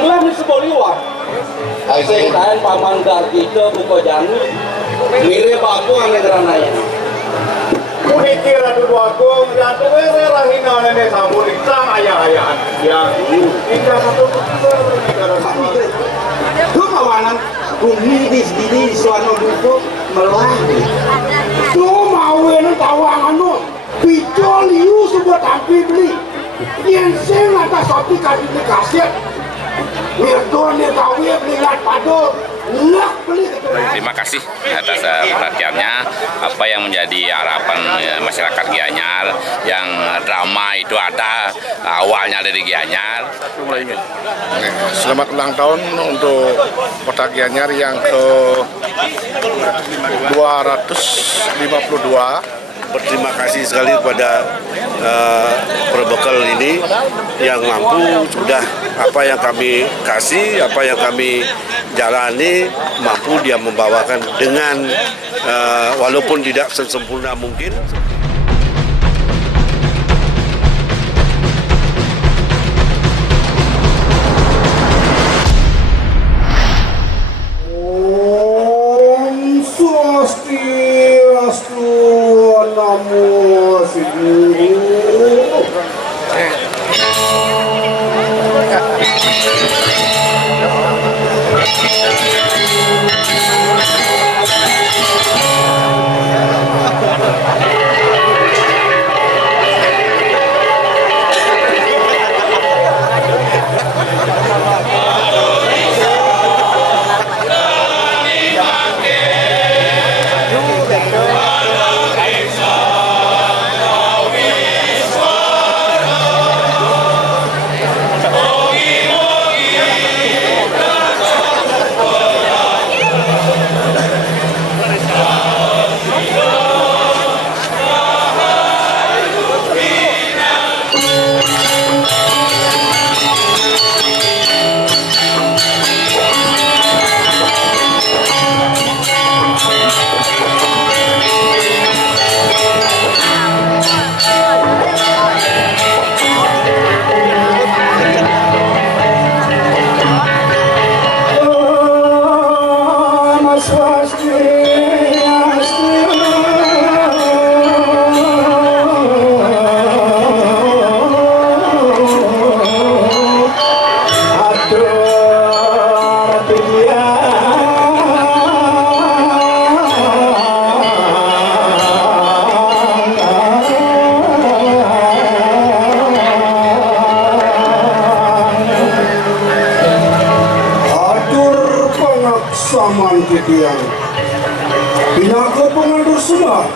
Gelam di seboliwah. Sing tahan paman kita buka janu. Mirip aku ane geranaya. Kunikir adu aku, ya tuh rahina nene samu ditang ayah-ayahan. Ya, tidak satu negara kami. Lu kawanan kumidis diri suano duko melalui. Lu mau yang tawangan lu, picol liu sebuah tampil beli. Yang sen atas sapi kasih. Mirdonya tahu ya beli lat pado. Terima kasih atas perhatiannya. Apa yang menjadi harapan masyarakat Gianyar, yang drama itu ada awalnya dari Gianyar. Selamat ulang tahun untuk Kota Gianyar yang ke 252. Berterima kasih sekali kepada Perbekal ini yang mampu sudah apa yang kami kasih, apa yang kami jalani, mampu dia membawakan dengan walaupun tidak sesempurna mungkin. Om Swastiastu, Namo Sidhu. Saman kitiang Binaku pengandur semua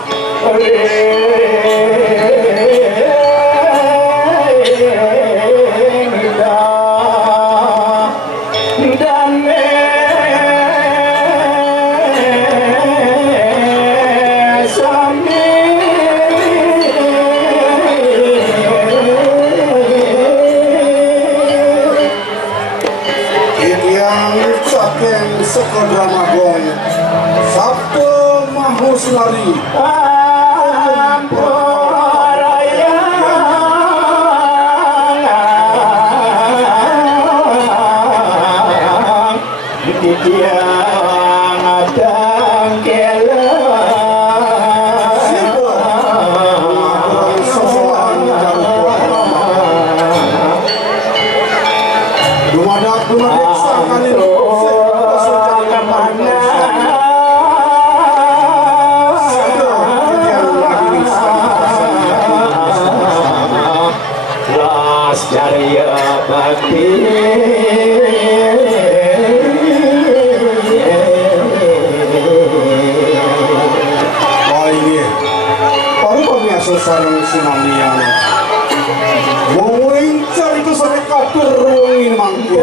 Sekodramagon Sabtu Mahuslari Amporaya Titiang adang kela Dumadak sekali Jariya Bhakti oh ini baru pemirsa sarang sinamian wong cari itu sampai katur ruangin mangku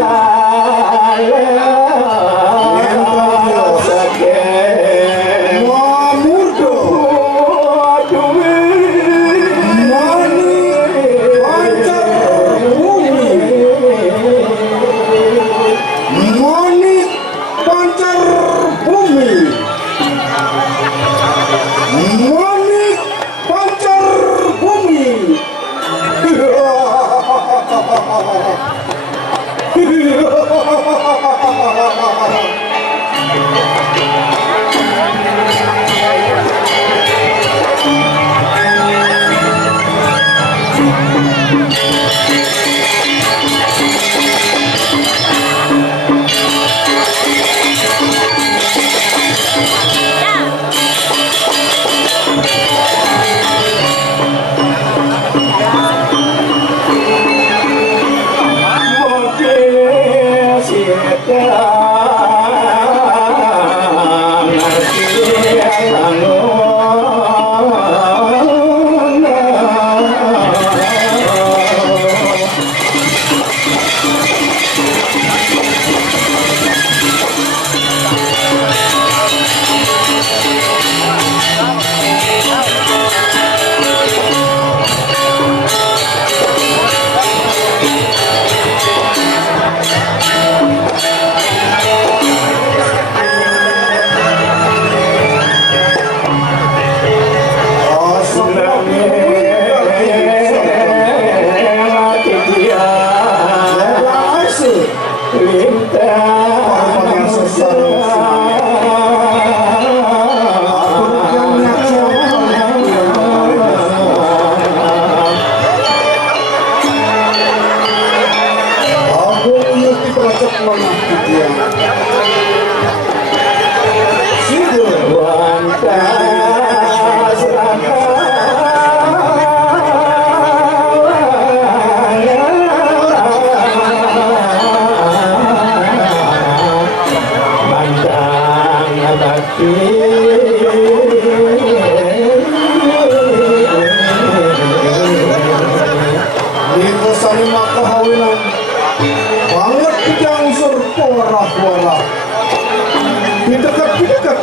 Dekat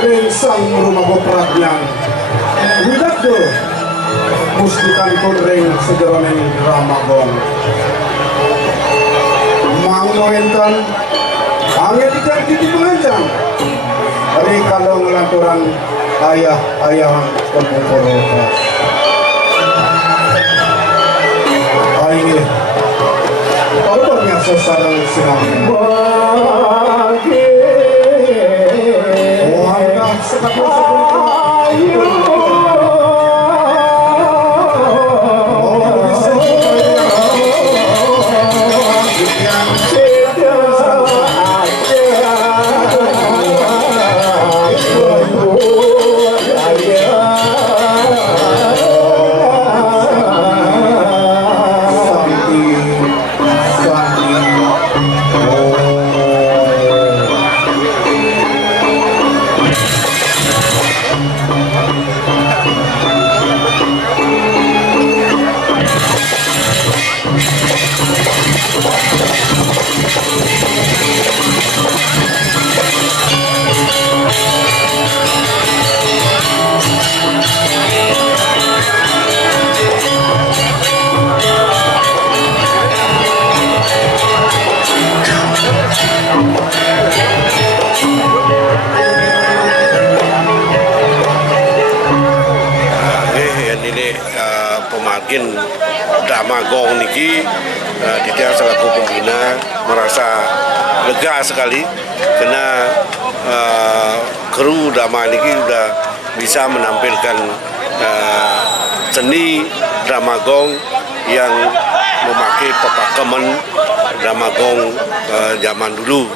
rengsang rumah gopratnya budak tuh mustikan kodreng segera drama gong mang noentan angin ikan titi pengancang hari kalau ngelanturan ayah kampung Koroka ini kabarnya sesadang sinang pemargin drama gong niki Ditya selaku pembina merasa lega sekali karena kru drama niki sudah bisa menampilkan seni drama gong yang memakai pepakeman drama gong zaman dulu.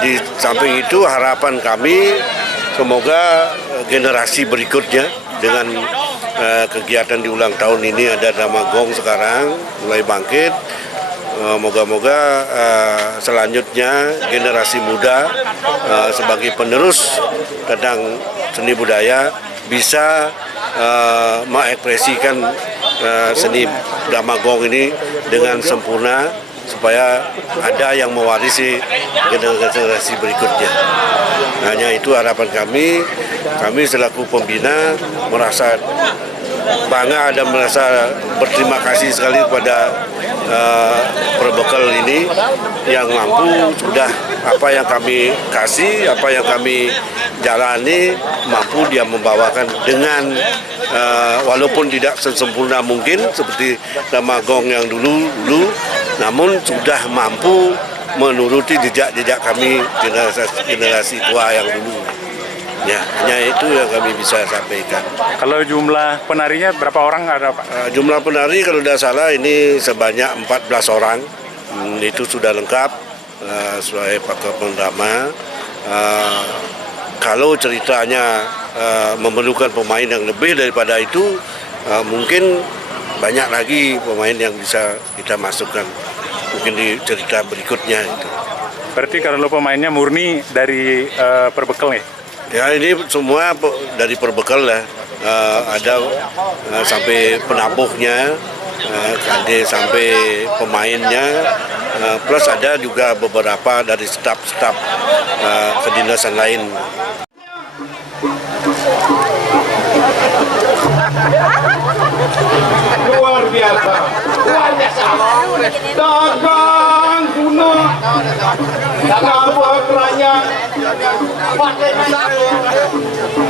Di samping itu harapan kami semoga generasi berikutnya dengan kegiatan di ulang tahun ini ada drama gong sekarang mulai bangkit. Moga-moga selanjutnya generasi muda sebagai penerus tentang seni budaya bisa mengekspresikan seni drama gong ini dengan sempurna supaya ada yang mewarisi generasi berikutnya. Hanya itu harapan kami. Kami selaku pembina merasa bangga dan merasa berterima kasih sekali kepada Perbekal ini yang mampu sudah apa yang kami kasih, apa yang kami jalani, mampu dia membawakan dengan walaupun tidak sesempurna mungkin seperti drama gong yang dulu, namun sudah mampu menuruti jejak-jejak kami generasi tua yang dulu. Ya, hanya itu yang kami bisa sampaikan. Kalau jumlah penarinya berapa orang ada, Pak? Jumlah penari kalau tidak salah ini sebanyak 14 orang. Itu sudah lengkap sesuai paket drama. Kalau ceritanya memerlukan pemain yang lebih daripada itu, mungkin banyak lagi pemain yang bisa kita masukkan. mungkin di cerita berikutnya itu. Berarti kalau pemainnya murni dari Perbekel nih? Ya ini semua dari Perbekal lah. Ada sampai penabuhnya, kade sampai pemainnya, plus ada juga beberapa dari staf-staf kedinasan lain. Luar biasa. Dagang guna. Nama keranya.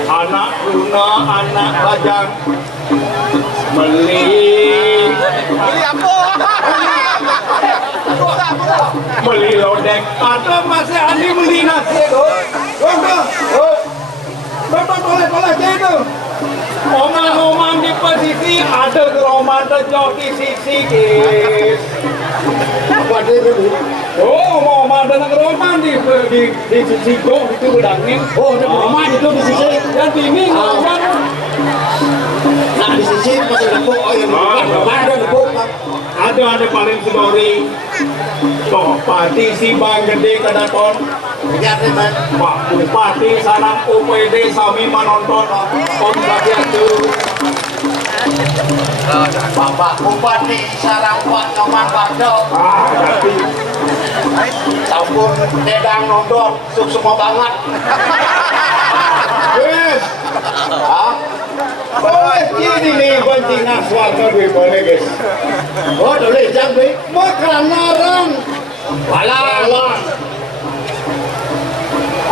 Anak guna, anak bajang. Beli apa? Beli lodeng. Ada masih Andi beli nasi tu. Toleh itu. Oman-oman di posisi ada geroman terjauh di sisi guys. Apa dia dulu? Oh, oman ada geroman di sisi go itu bedangin. Oh, ada geroman itu di sisi. Dan ini geroman. Nah di sisi masih lepuk. Oh yang ada lepuk. Ada paling sedori. Toh pati si bang gede kedaton. Pak Bupati sarang UPD sami menonton Om Sadiatu. Bapak Bupati sarang Pak Nyoman Pardo. Jadi campur dedang nonton suk semua banget. Yes. Boleh ini nih bancingan suarga gue boleh guys. Oh boleh jangan makan narang. Balang.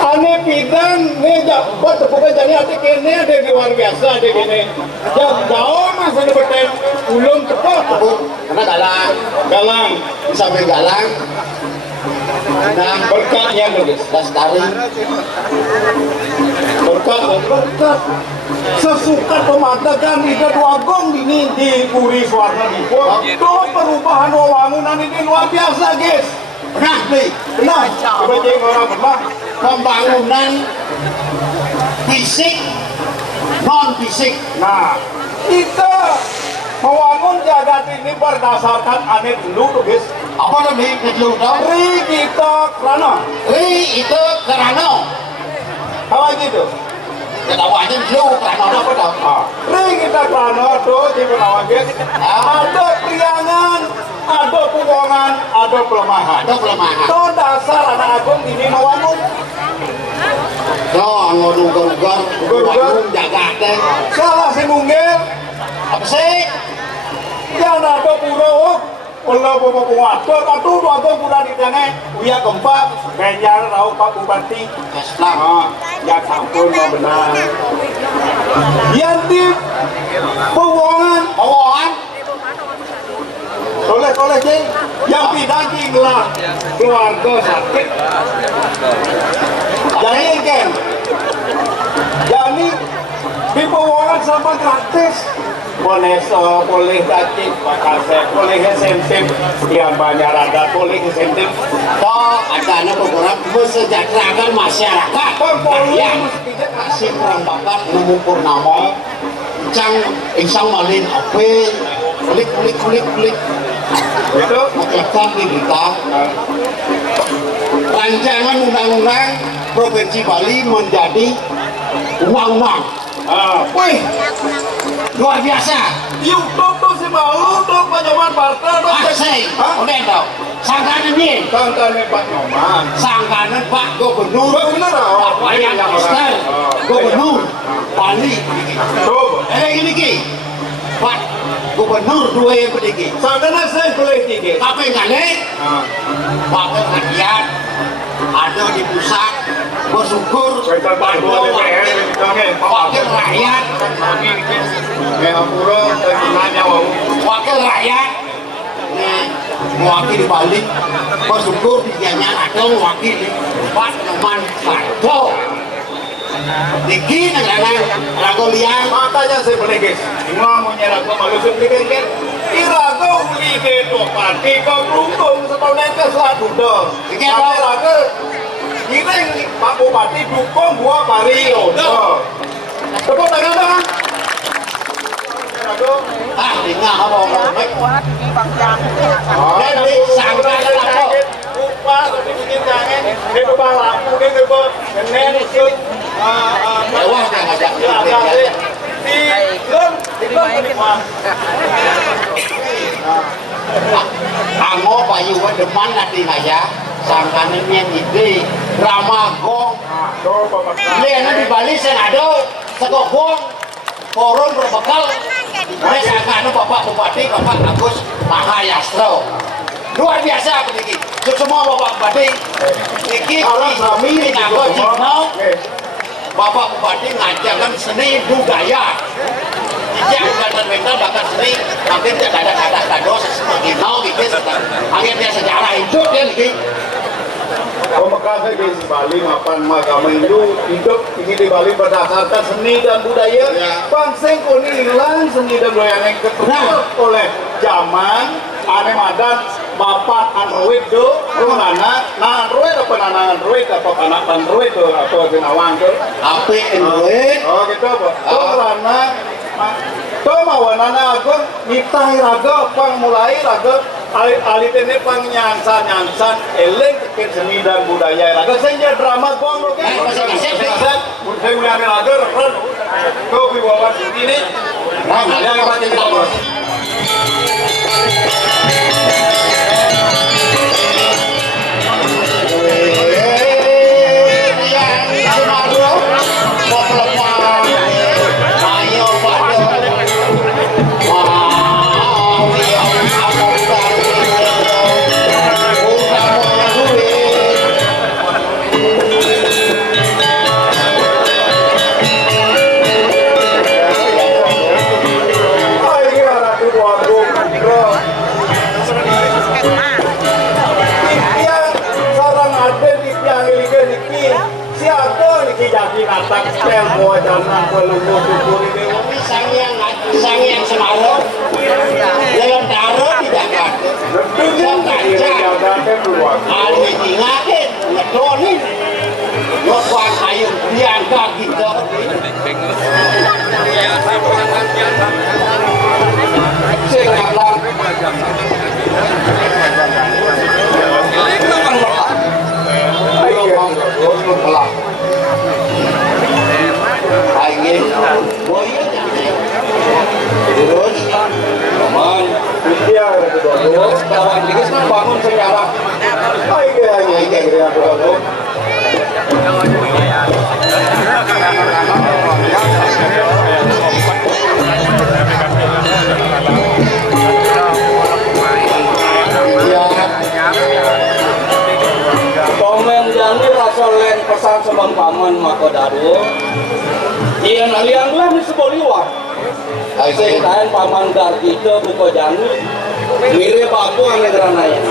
Ane pidang nih buat bukan jadi hati kene ada luar biasa ada kene. Jauh mas ada betul ulung cepat. Karena galang di samping galang. Nah berkatnya guys, lestari. Berkat. Sesuka pemandangan di Kedua-Gong ini di Puri Suwarna Dipo. Itu perubahan wangunan ini luar biasa guys. Nah nih, coba cek orang pernah pembangunan fisik, non fisik. Nah, kita membangun jagat ini berdasarkan aneh dulu tuh guys. Apa namanya dulu tau? Ri kita kerana. Apa gitu? Kita wajib dulu kerana apa tau? Ri kita kerana tuh di Penawan guys. Ada priangan, ada pugongan, ada pelemahan. Itu dasar anak agung ini membangun. Ngurung jagat deh. Salah si munggil. Apa sih? Yang ada pura. Kalau bapak pengatur, aduh dua bulan di sana, uya gempa, kenyar tahu Pak Bupati, ya sampun mau benar. Yang di Pawongan, soleh sih, yang bidang tinggal keluarga sakit, jadi kan, jadi di Pawongan sama gratis. Boleh daging, pakasek, boleh insentif, yang banyak ada boleh insentif. Toh ada beberapa mesejahterakan masyarakat. Yang kasih perang bakat mengukur nama, insang malin ape, klik. Itu maklekkan di kita. Rancangan undang-undang Provinsi Bali menjadi undang-undang. Wih, luar biasa. Yuk, tuh si Balu, tuh Pak Nyoman Parta, udah tau. Sangkanan Pak Nyoman. Sangkanan Pak Gubernur. Pak Wayan Koster, Gubernur Bali. Ini ki, Pak Gubernur dua yang berdiki. Sangkanan saya boleh tiga. Tapi nggak Wakil rakyat ada di pusat bersyukur wakil rakyat wakil rakyat mewakili balik bersyukur dianya ada wakil Pak Nyoman Pardo Diki negara rago liang makanya saya boleh guys ngomongnya rago malusuk dikit irago uli ke Topati ke Beruntung setahun ke Seladudo sampai rago ini Pak Bupati dukung gua Pariodo tepuk tangan dong dengar apa ngomong jadi sangkalan depan nanti aja sangkanin yang ide Ramagong lihat di Bali saya ada sekokong forum berbekal saya sangkanin Bapak Bupati Bapak Agus Mahayastro luar biasa begini semua Bapak Bupati ini nago Cipno Bapak Bupati ngajarkan seni budaya yang bukan mental bahkan seni akhirnya ada kados semakin mau gitu akhirnya sejarah hidup dia nih Pemekasan di Bali mapan agama Hindu hidup ini di Bali berdasarkan seni dan budaya pangseng kunilang seni dan budaya yang ketutup oleh zaman ane madan bapak android do rumana nah android apa nana android atau anak android do atau sinawang do apa android gitu apa karena to mawanana agung nitah raga pang mulai raga alit ini pang nyansan eleng ke seni dan budaya raga senja drama gong oke saya mulai raga ren to biwawan ini yang baca kita jadi natak spel bawa jalan pelungu syukur ini sangyang semalam jalan darat tidak ada ahli ingatin ngedonin ngekuat ayo diangkat gitu sehingga terus aman terus kawan dikit bangun sejarah komen jani rasa len pesan sebang paman makodaro iya naliang lah di seboliwat saya tahan paman dar kita buka jani mirip aku ane geranaya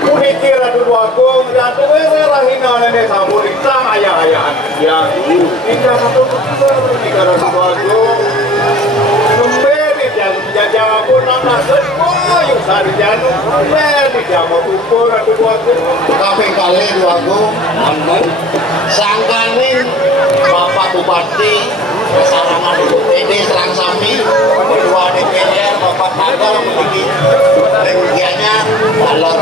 Mikir atu aku dan tuh rahina nene sabun ikang ayah-ayahan ya tidak satu besar mikir atu aku sembari jajah aku nama semua yang sarjana sembari jamu tumpur atu aku kafe kali aku aman sangkanin Bapak Bupati sarangan DPD Serang Sambi Ketua DPR Bapak Tagal memiliki regiannya kalau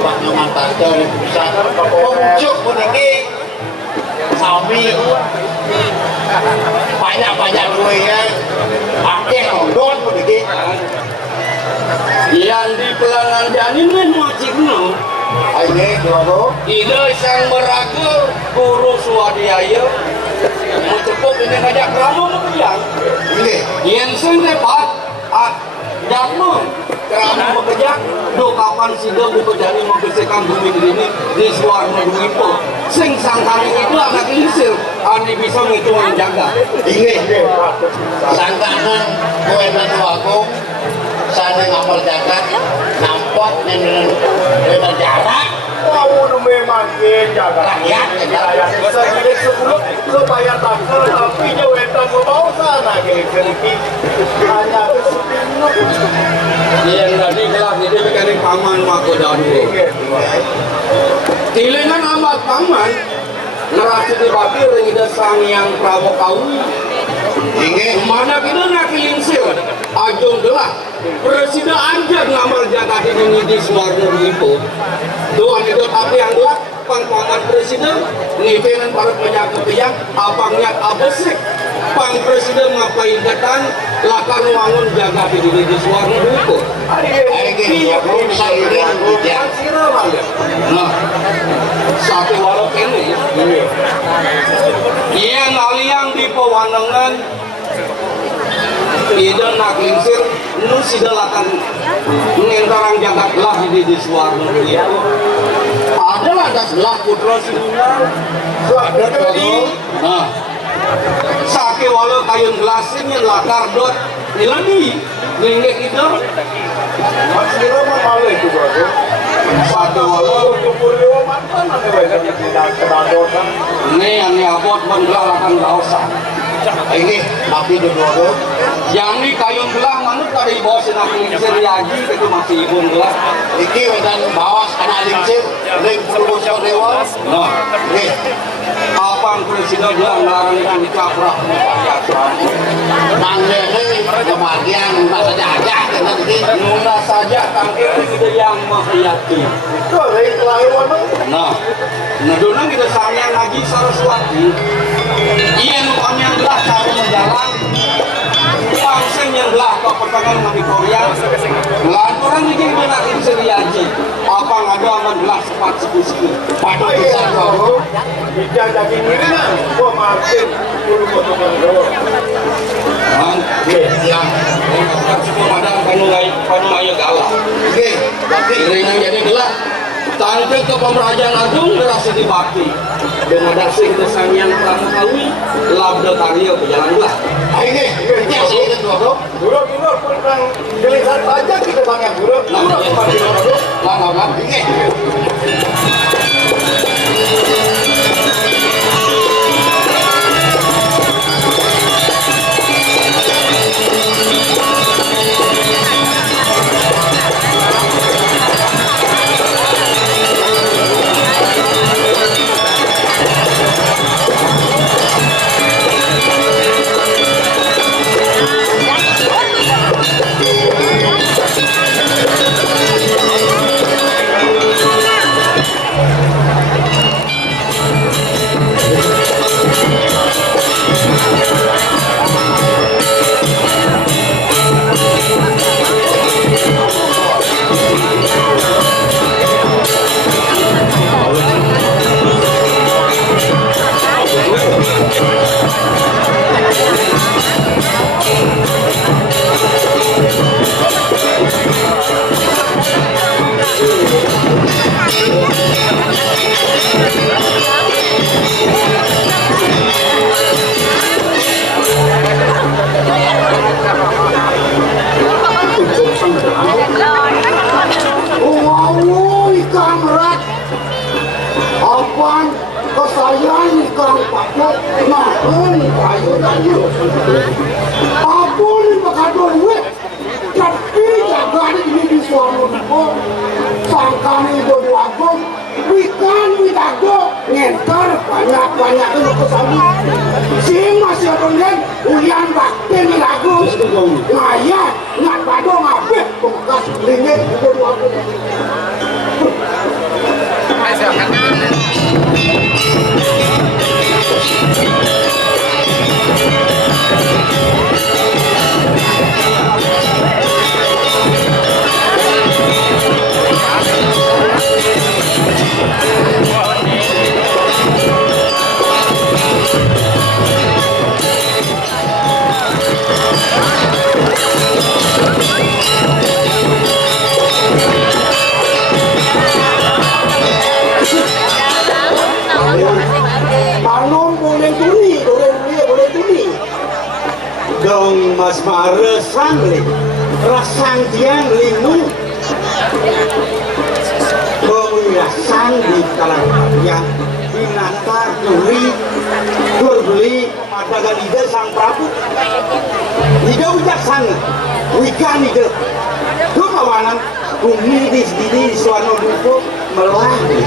Pak Nyoman Tagal bisa mengujuk memiliki Sambi banyak duit ya akhir nondon memiliki yang di pelangan janin kan wajibnya ini dulu ide sang meraga guru swadaya mencepuk ini ngajak kerama mengejar ini yang sing tepat jakmu kerama mengejar do kapan sida buka jani membersihkan bumi ini di suarna bumi po sing sangkari itu anak lisil ane bisa ngitung menjaga ini sangkanan kue dan aku sana ngapal jagat nampak dengan jarak mau memang jaga rakyat bisa gini sebelum supaya takut tapi jawetan mau sana gini hanya yang tadi kelas ini mekanik paman makodaro tilingan amat paman ngerasa di batir ida sang yang prabokawi ini mana kita nak lingsir ajong gelah presiden aja ngamal jagat ini di suarna itu doan itu tapi yang dua pangpaman presiden ngipinan para penyakit yang abangnya abesik Pang Presiden ngapain ketan lakar wangun jaga di suara itu. Nah, satu walau ini, yang aliang di pewanangan ida nak lingsir nu sidalakan mengentarang jagat lah di suara itu. Adalah daslah putra sinungan. Nah, sake walau kayun gelasin yang lakar dot nilani linggek itu Masih ramah malu itu bro. sake walau Kumpul mantan ada banyak yang tidak kedadosan. ini yang nyabot menggelakan lausan Ini tapi dulu yang ini kayun gelah manut tadi bawa sinang lingsir yaji itu masih ibu gelah iki wedan bawas kana lingsir ring puluh dewa. nah Nih, apang Presiden gelah ngarang caprak manggene kebagian masa jaga kan iki. nuna saja tangkir kita yang menghayati Kau ring kelahiran nah nedona kita sangnya ngaji Saraswati iya nu kami yang belah cara menjalan bangsa yang belah ke pertengahan di Korea belah orang ini benar ini seriaji apa ngadu aman belah sepat sepuski pada besar kau bisa jadi mirina. Gua maafin puluh potongan doang. yang semua padang panu ayo galah Oke, berarti ringan jadi belah tampil ke Pemerajaan Agung berhasil dibakti dengan dasar kesan yang pertama kali labda karya berjalan belah ini ya sih itu bro. Dulu pernah dilihat aja kita sangat dulu. nah lama Ini wow, ikan berat. Apaan kesayang ikan pakai nahan kayu kayu. Apun bakadon wet. Tapi jaga ini di suara niko. Sangkani bodo agung. Ikan widago ngentar banyak itu kesami. Si masih orang ulian bakti ni lagu. Ngayat ngat bado ngabeh bekas lingit bodo agung. Panon boleh tuni. Dong mas maresang li, rasang tiang limu. Pemirasan di kalangan yang binata turi, berbeli pemadagan ide sang Prabu. Ide bijaksana, wikan ide. Kawanan bumi di sini suano duko melalui.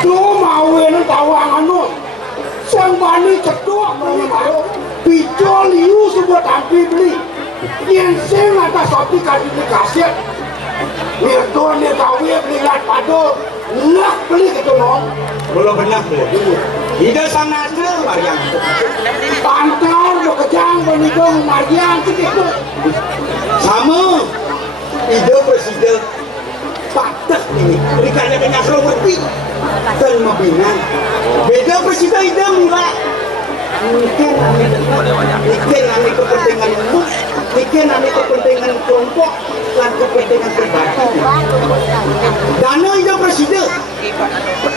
Tuh mau yang tawangan nu, sang bani ketua mengenai pijol liu sebuah tampil beli. Yang sing atas sopi kasih dikasih. Nirton nirtawi beli lat pado, nak beli gitu nong. Belum benar beli dulu. Ida sanada Mariam. Pantar bekejang menikung Mariam gitu. Sama ide presiden patah ini berikannya banyak roboti dan membina. Beda presiden ide mula. Mungkin nanti kepentingan umum, mungkin nanti kepentingan kelompok dan kepentingan pribadi. Dana ide presiden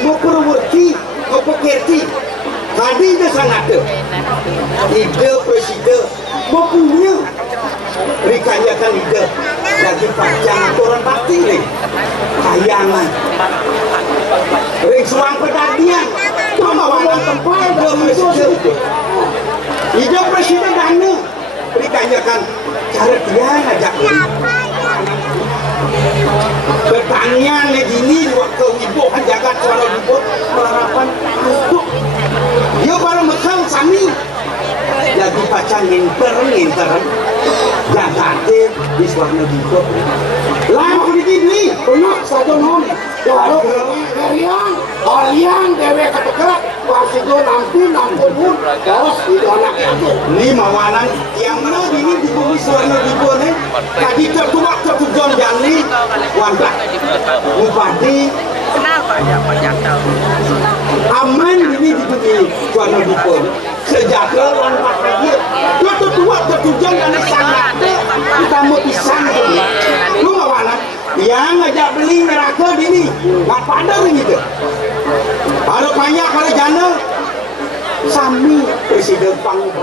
mau perwerti, mau pekerti. Tadi ide sangat ide presiden mau punya rikanyakan ide lagi panjang aturan bakti nih kayangan ring suang pertanian pemawalan tempat presiden ide presiden dana rikanyakan cara dia ngajak pertanian gini waktu ibu jagat suara ibu melarapan untuk dia baru mekang sami lagi pacang nginter jagate di suaranya ibu lalu begini penuh satu non baru kalian dewe ketekerak wasido nanti nampun terus itu anaknya ini mawanan yang mana ini di bumi suaranya ibu nih tadi tertuak tertujuan jani wanda bupati aman ini di bumi suaranya ibu sejahtera dan bahagia dia tertuak tertujuan dan sangat kita mau pisang lu mawanan yang ngajak beli neraka ini nggak pada begitu ada banyak kalau jana sami presiden panggung